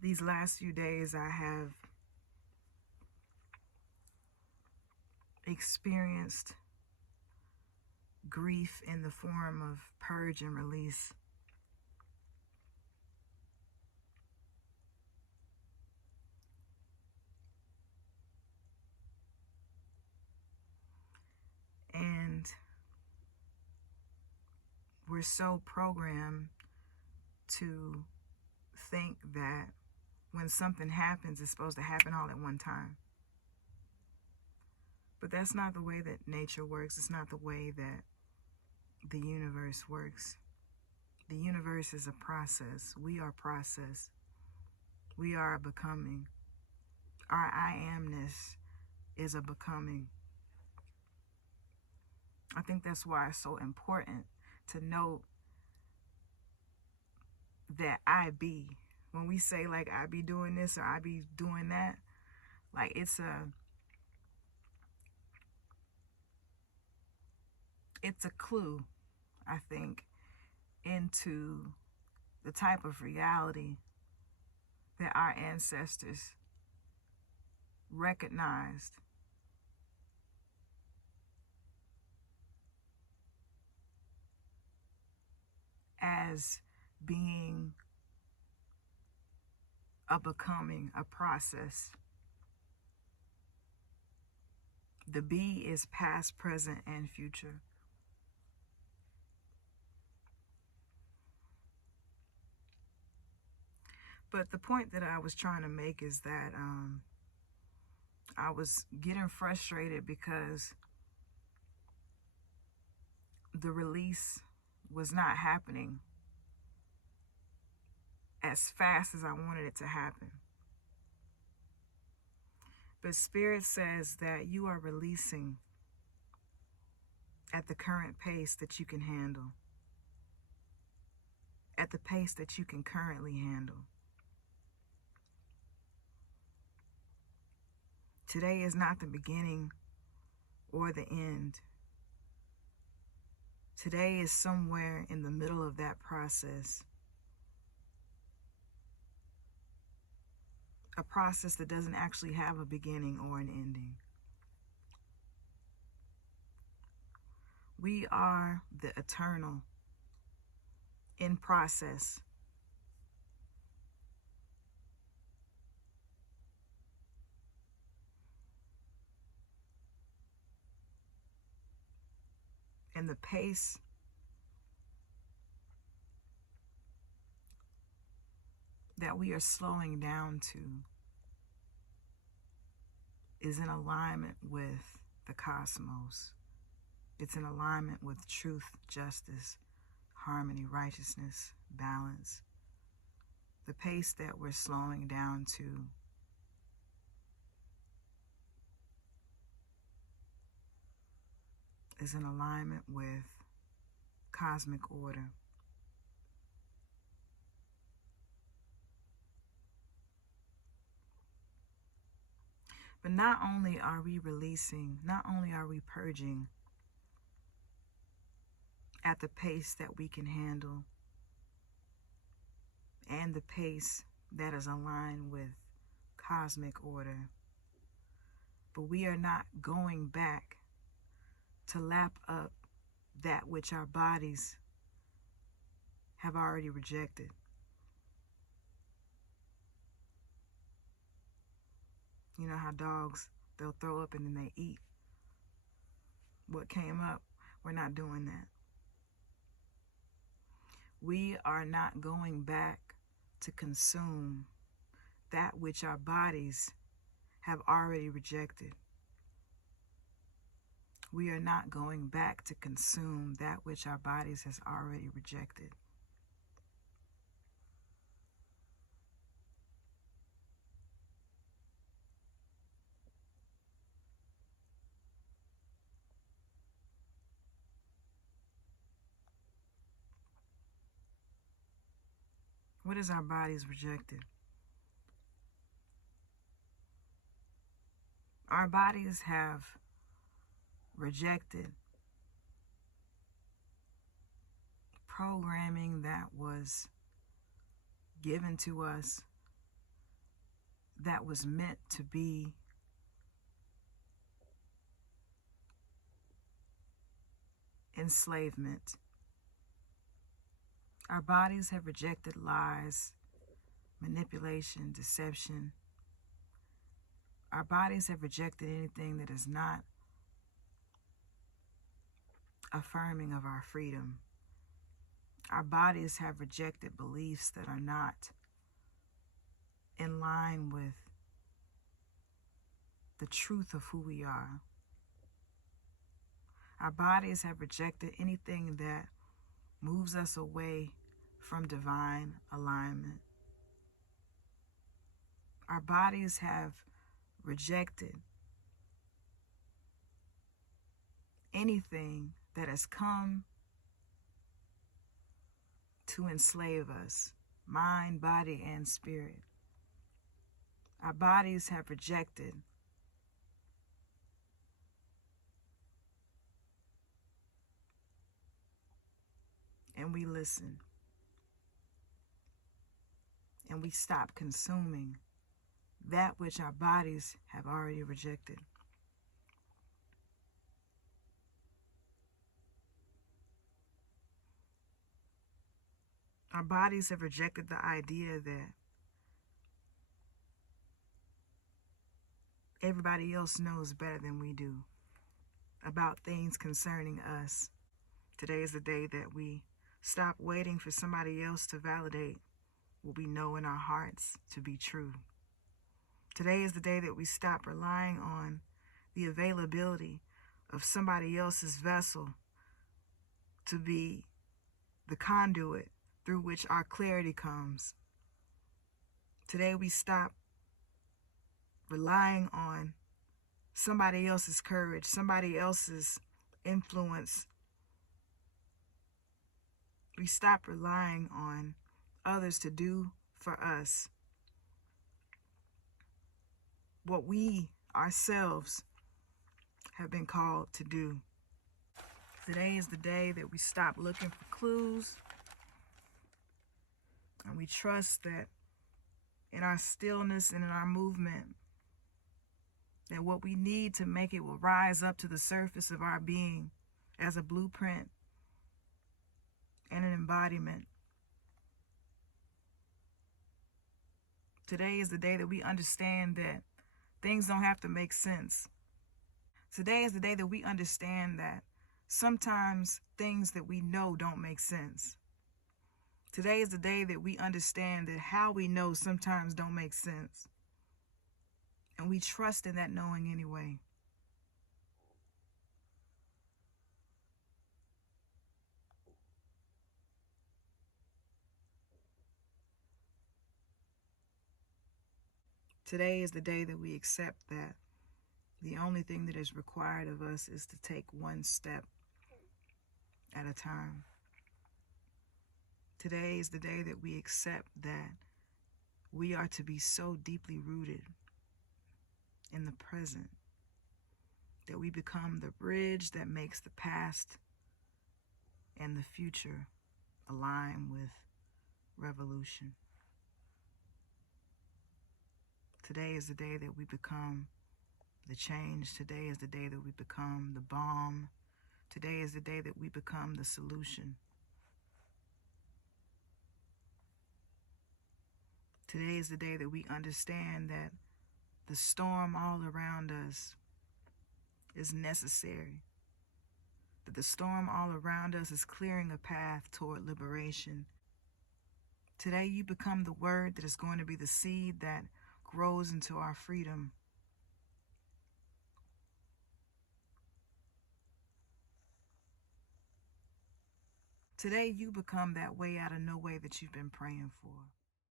These last few days, I have experienced grief in the form of purge and release. And we're so programmed to think that when something happens, it's supposed to happen all at one time. But that's not the way that nature works. It's not the way that the universe works. The universe is a process. We are process. We are a becoming. Our I amness is a becoming. I think that's why it's so important to note that I be. When we say like I be doing this or I be doing that, like it's a clue, I think, into the type of reality that our ancestors recognized as being a becoming, a process. The be is past, present, and future. But the point that I was trying to make is that I was getting frustrated because the release was not happening as fast as I wanted it to happen. But Spirit says that you are releasing at the current pace that you can handle, at the pace that you can currently handle. Today is not the beginning or the end. Today is somewhere in the middle of that process. A process that doesn't actually have a beginning or an ending. We are the eternal in process. And the pace that we are slowing down to is in alignment with the cosmos. It's in alignment with truth, justice, harmony, righteousness, balance. The pace that we're slowing down to is in alignment with cosmic order. But not only are we releasing, not only are we purging at the pace that we can handle and the pace that is aligned with cosmic order, but we are not going back to lap up that which our bodies have already rejected. You know how dogs, they'll throw up and then they eat what came up. We're not doing that. We are not going back to consume that which our bodies have already rejected. We are not going back to consume that which our bodies has already rejected. What is our bodies rejected? Our bodies have rejected programming that was given to us that was meant to be enslavement. Our bodies have rejected lies, manipulation, deception. Our bodies have rejected anything that is not affirming of our freedom. Our bodies have rejected beliefs that are not in line with the truth of who we are. Our bodies have rejected anything that moves us away from divine alignment. Our bodies have rejected anything that has come to enslave us, mind, body, and spirit. Our bodies have rejected and we listen and we stop consuming that which our bodies have already rejected. Our bodies have rejected the idea that everybody else knows better than we do about things concerning us. Today is the day that we stop waiting for somebody else to validate what we know in our hearts to be true. Today is the day that we stop relying on the availability of somebody else's vessel to be the conduit through which our clarity comes. Today we stop relying on somebody else's courage, somebody else's influence. We stop relying on others to do for us what we ourselves have been called to do. Today is the day that we stop looking for clues and we trust that in our stillness and in our movement, that what we need to make it will rise up to the surface of our being as a blueprint and an embodiment. Today is the day that we understand that things don't have to make sense. Today is the day that we understand that sometimes things that we know don't make sense. Today is the day that we understand that how we know sometimes don't make sense. And we trust in that knowing anyway. Today is the day that we accept that the only thing that is required of us is to take one step at a time. Today is the day that we accept that we are to be so deeply rooted in the present that we become the bridge that makes the past and the future align with revolution. Today is the day that we become the change. Today is the day that we become the balm. Today is the day that we become the solution. Today is the day that we understand that the storm all around us is necessary. That the storm all around us is clearing a path toward liberation. Today you become the word that is going to be the seed that grows into our freedom. Today you become that way out of no way that you've been praying for.